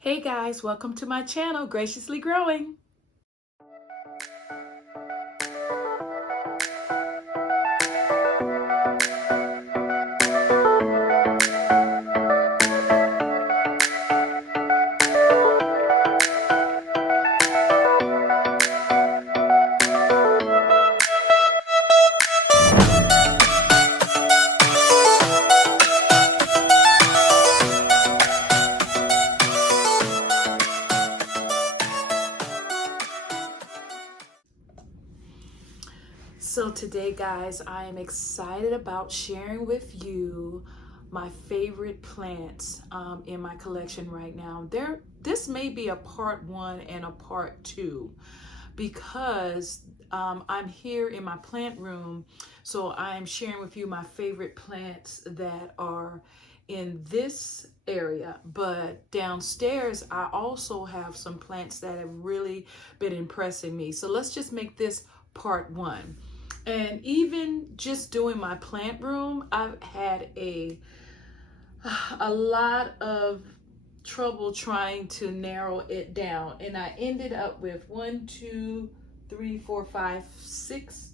Hey guys, welcome to my channel, Graciously Growing. So today guys, I am excited about sharing with you my favorite plants in my collection right now. This may be a part one and a part two because I'm here in my plant room. So I'm sharing with you my favorite plants that are in this area, but downstairs I also have some plants that have really been impressing me. So let's just make this part one. And even just doing my plant room, I've had a lot of trouble trying to narrow it down, and I ended up with 1, 2, 3, 4, 5, 6.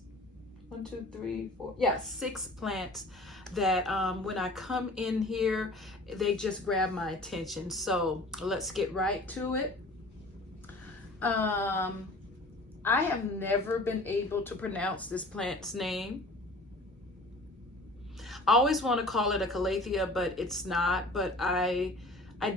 1, 2, 3, 4. Yeah, 6 plants that when I come in here, they just grab my attention. So let's get right to it. I have never been able to pronounce this plant's name. I always want to call it a calathea, but it's not. But I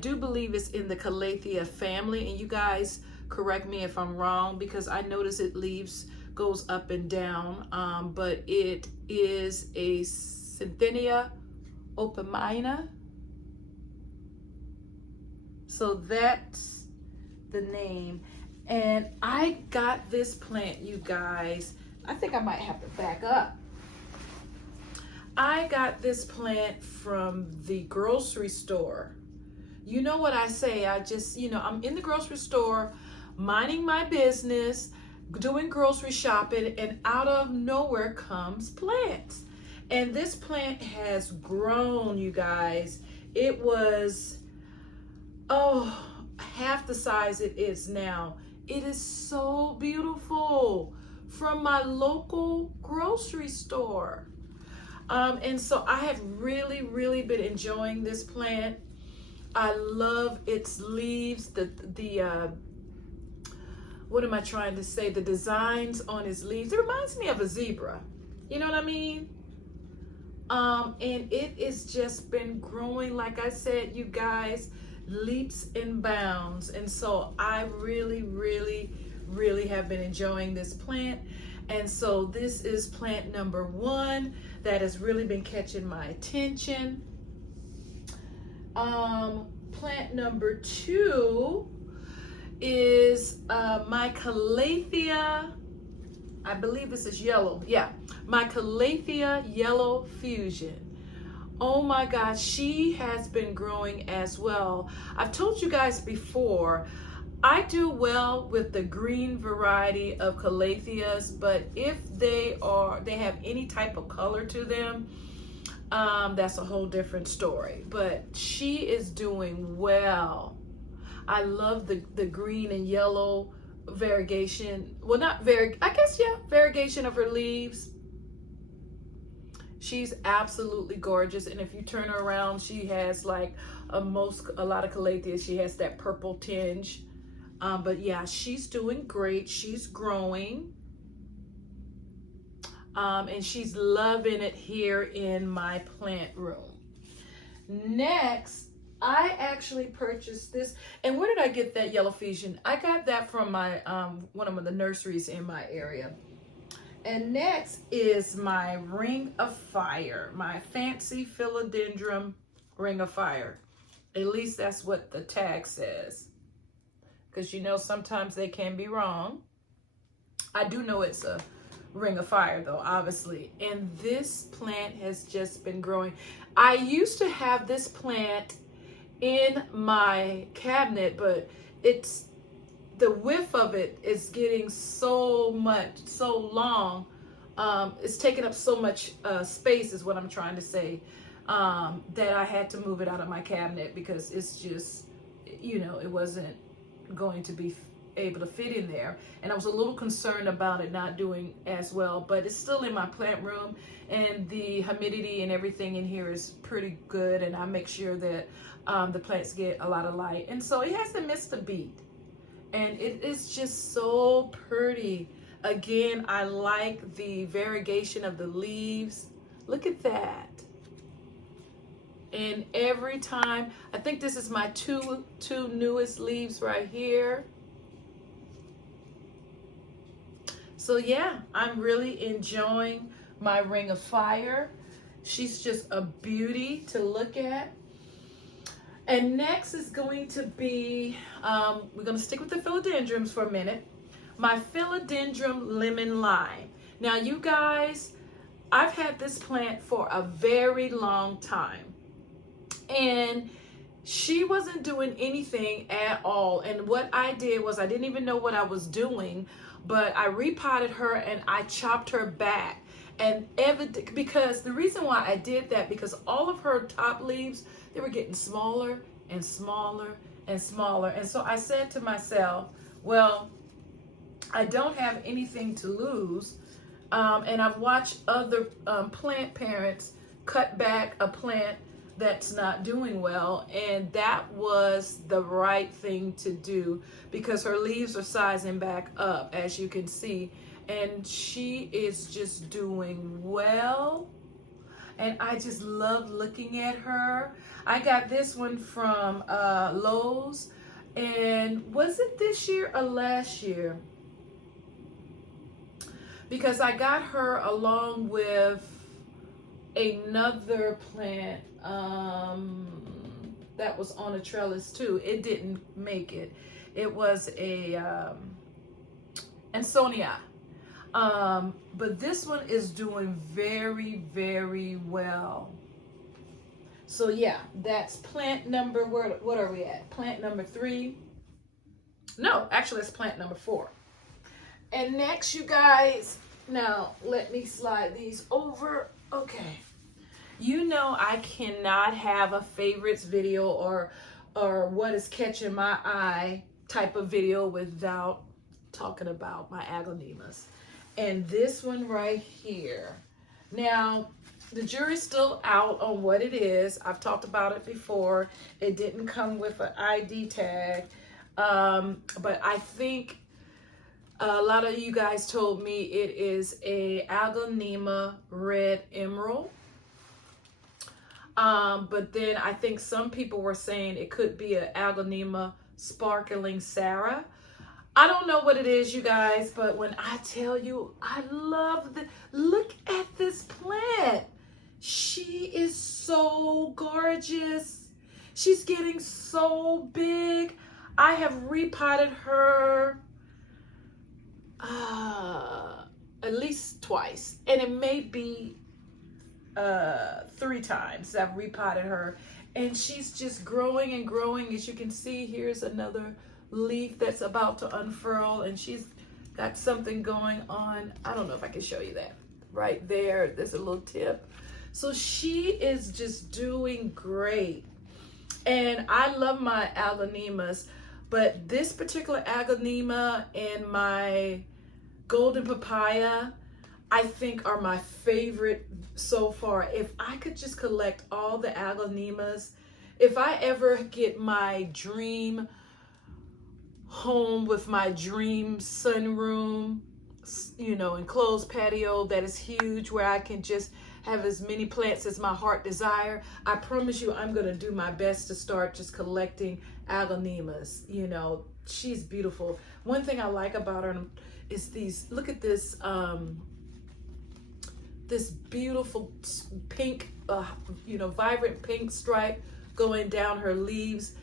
do believe it's in the calathea family. And you guys correct me if I'm wrong, because I notice it leaves goes up and down. But it is a Cynthia opimina. So that's the name. And I got this plant, you guys. I think I might have to back up. I got this plant from the grocery store. You know what I say? I'm in the grocery store, minding my business, doing grocery shopping, and out of nowhere comes plants. And this plant has grown, you guys. It was, half the size it is now. It is so beautiful, from my local grocery store. And so I have really been enjoying this plant. I love its leaves, what am I trying to say? The designs on its leaves. It reminds me of a zebra. You know what I mean? And it has just been growing, like I said, you guys, leaps and bounds. And so I really have been enjoying this plant. And so this is plant number 1 that has really been catching my attention. Plant number 2 is my calathea. I believe this is yellow. Yeah, my calathea yellow fusion. Oh my gosh, she has been growing as well. I've told you guys before, I do well with the green variety of calatheas, but if they have any type of color to them, that's a whole different story. But she is doing well. I love the green and yellow variegation. Well, not variegation of her leaves. She's absolutely gorgeous, and if you turn her around, she has like a lot of calatheas. She has that purple tinge, but yeah, she's doing great. She's growing, and she's loving it here in my plant room. Next, I actually purchased this, and where did I get that yellow fusion? I got that from my one of the nurseries in my area. And next is my ring of fire, my fancy philodendron ring of fire. At least that's what the tag says, because you know sometimes they can be wrong. I do know it's a ring of fire though, obviously. And this plant has just been growing. I used to have this plant in my cabinet, but the width of it is getting so long. It's taking up so much space is what I'm trying to say, that I had to move it out of my cabinet because you know, it wasn't going to be able to fit in there, and I was a little concerned about it not doing as well, but it's still in my plant room, and the humidity and everything in here is pretty good, and I make sure that the plants get a lot of light, and so it hasn't missed a beat, and it is just so pretty. Again, I like the variegation of the leaves. Look at that. And every time, I think this is my two newest leaves right here. So yeah, I'm really enjoying my Ring of Fire. She's just a beauty to look at. And next is going to be, we're going to stick with the philodendrons for a minute. My philodendron lemon lime. Now you guys, I've had this plant for a very long time. And she wasn't doing anything at all. And what I did was, I didn't even know what I was doing, but I repotted her and I chopped her back. And because the reason why I did that, because all of her top leaves, they were getting smaller and smaller and smaller. And so I said to myself, well, I don't have anything to lose. And I've watched other plant parents cut back a plant that's not doing well, and that was the right thing to do, because her leaves are sizing back up, as you can see, and she is just doing well, and I just love looking at her. I got this one from Lowe's, and was it this year or last year? Because I got her along with another plant that was on a trellis too. It didn't make it. It was a Ansonia. But this one is doing very, very well. So yeah, that's plant number, what are we at? Plant number 3. No, actually it's plant number 4. And next, you guys, now let me slide these over. Okay. You know I cannot have a favorites video or what is catching my eye type of video without talking about my aglaonemas. And this one right here. Now, the jury's still out on what it is. I've talked about it before. It didn't come with an ID tag. But I think a lot of you guys told me it is a aglaonema red emerald. But then I think some people were saying it could be an aglaonema sparkling Sarah. I don't know what it is, you guys, but when I tell you, I love look at this plant. She is so gorgeous. She's getting so big. I have repotted her at least twice, and it may be 3 times I've repotted her, and she's just growing and growing. As you can see, here's another leaf that's about to unfurl, and she's got something going on. I don't know if I can show you that. Right there, there's a little tip. So she is just doing great, and I love my aglaonemas, but this particular aglaonema and my golden papaya, I think, are my favorite so far. If I could just collect all the aglaonemas, if I ever get my dream home with my dream sunroom, you know, enclosed patio that is huge, where I can just have as many plants as my heart desire, I promise you I'm gonna do my best to start just collecting aglaonemas. You know, she's beautiful. One thing I like about her is these, look at this, this beautiful pink, you know, vibrant pink stripe going down her leaves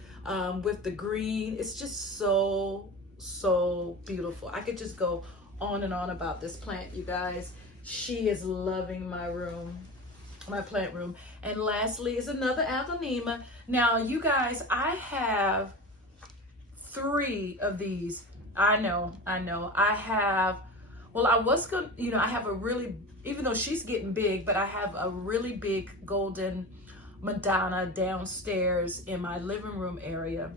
with the green. It's just so, so beautiful. I could just go on and on about this plant, you guys. She is loving my room, my plant room. And lastly is another aglaonema. Now, you guys, I have 3 of these. I know. I have, well, I was going to, you know, I have a really, even though she's getting big, but I have a really big golden Madonna downstairs in my living room area.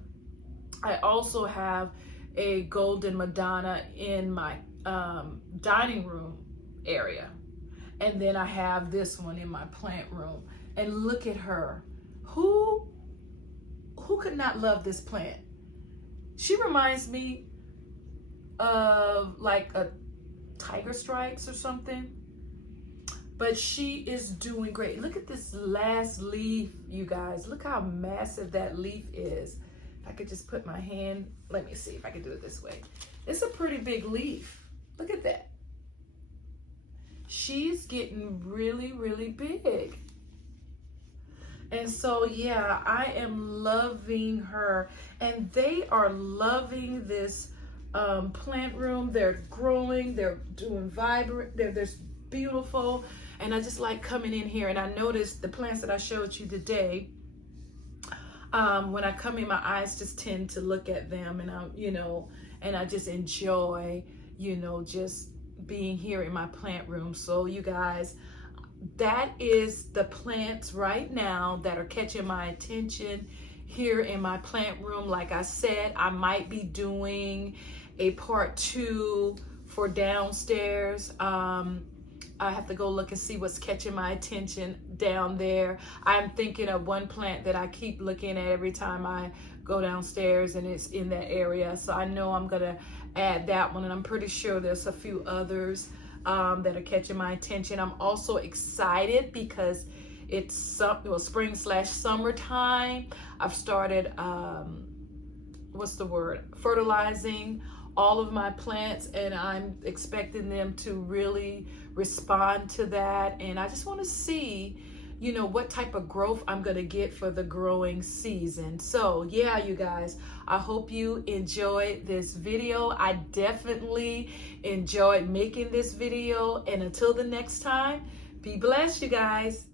I also have a golden Madonna in my dining room area. And then I have this one in my plant room. And look at her. Who could not love this plant? She reminds me of like a tiger stripes or something. But she is doing great. Look at this last leaf, you guys. Look how massive that leaf is. If I could just put my hand, let me see if I can do it this way. It's a pretty big leaf. Look at that. She's getting really, really big. And so, yeah, I am loving her. And they are loving this plant room. They're growing. They're doing vibrant. They're beautiful. And I just like coming in here. And I noticed the plants that I showed you today. When I come in, my eyes just tend to look at them. And I just enjoy, just being here in my plant room. So you guys, that is the plants right now that are catching my attention here in my plant room. Like I said, I might be doing a part 2 for downstairs. I have to go look and see what's catching my attention down there. I'm thinking of one plant that I keep looking at every time I go downstairs, and it's in that area. So I know I'm gonna add that one, and I'm pretty sure there's a few others that are catching my attention. I'm also excited because it's spring/summertime. I've started fertilizing all of my plants, and I'm expecting them to really respond to that. And I just want to see, what type of growth I'm going to get for the growing season. So yeah, you guys, I hope you enjoyed this video. I definitely enjoyed making this video. And until the next time, be blessed, you guys.